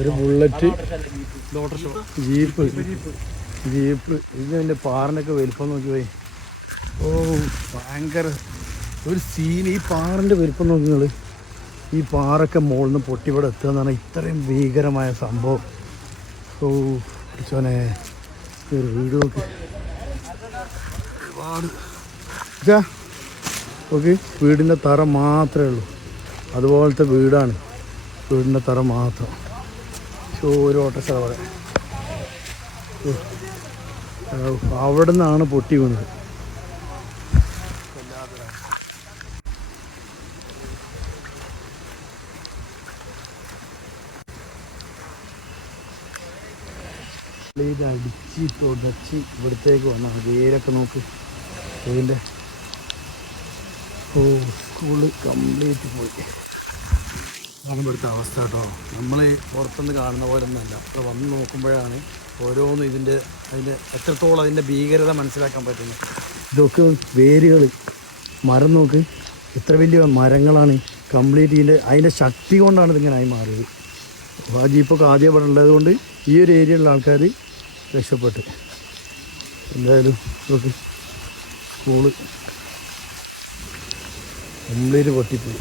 ഒരു bullet jeep jeep ഇതിന്റെ പാറിനൊക്കെ വലിപ്പം നോക്കി പോയി. ഓ ഭയങ്കര ഒരു സീൻ ഈ പാറിന്റെ വലിപ്പം നോക്കി നിങ്ങൾ ഈ പാറൊക്കെ മുകളിൽ നിന്ന് പൊട്ടിവിടെ എത്തുക എന്ന് പറഞ്ഞാൽ ഇത്രയും ഭീകരമായ സംഭവം. ഓ ചോനെ ഒരു വീട് നോക്കി. ഒരുപാട്. ഓക്കെ വീടിന്റെ തറ മാത്രമേ ഉള്ളൂ. അതുപോലത്തെ വീടാണ്. വീടിന്റെ തറ മാത്രം. ഒരു ഓട്ടോറിക്ഷ അവിടെ. അവിടെ നിന്നാണ് പൊട്ടി വീണത്. ഇത് തുടച്ച് ഇവിടത്തേക്ക് വന്നാൽ വേരൊക്കെ നോക്ക്. ഇതിന്റെ ഓ സ്കൂൾ കംപ്ലീറ്റ് പോയി. അതാണ് ഇവിടുത്തെ അവസ്ഥ കേട്ടോ. നമ്മൾ പുറത്തുനിന്ന് കാണുന്ന പോലെ ഒന്നല്ല വന്ന് നോക്കുമ്പോഴാണ് ഓരോന്നും ഇതിന്റെ അതിന്റെ എത്രത്തോളം അതിന്റെ ഭീകരത മനസ്സിലാക്കാൻ പറ്റുന്നത്. ഇതൊക്കെ വേരുകൾ. മരം നോക്ക്. ഇത്ര വലിയ മരങ്ങളാണ്. കംപ്ലീറ്റ് ഇതിന്റെ അതിന്റെ ശക്തി കൊണ്ടാണ് ഇതിങ്ങനെ ആയി മാറിയത്. ആ ജീപ്പൊക്കെ ആദ്യം ഇവിടെ ഉള്ളത് കൊണ്ട് ഈ ഒരു ഏരിയയിലുള്ള ആൾക്കാർ രക്ഷപ്പെട്ട്. എന്തായാലും ഇതൊക്കെ സ്കൂൾ കംപ്ലീറ്റ് പൊട്ടിപ്പോയി.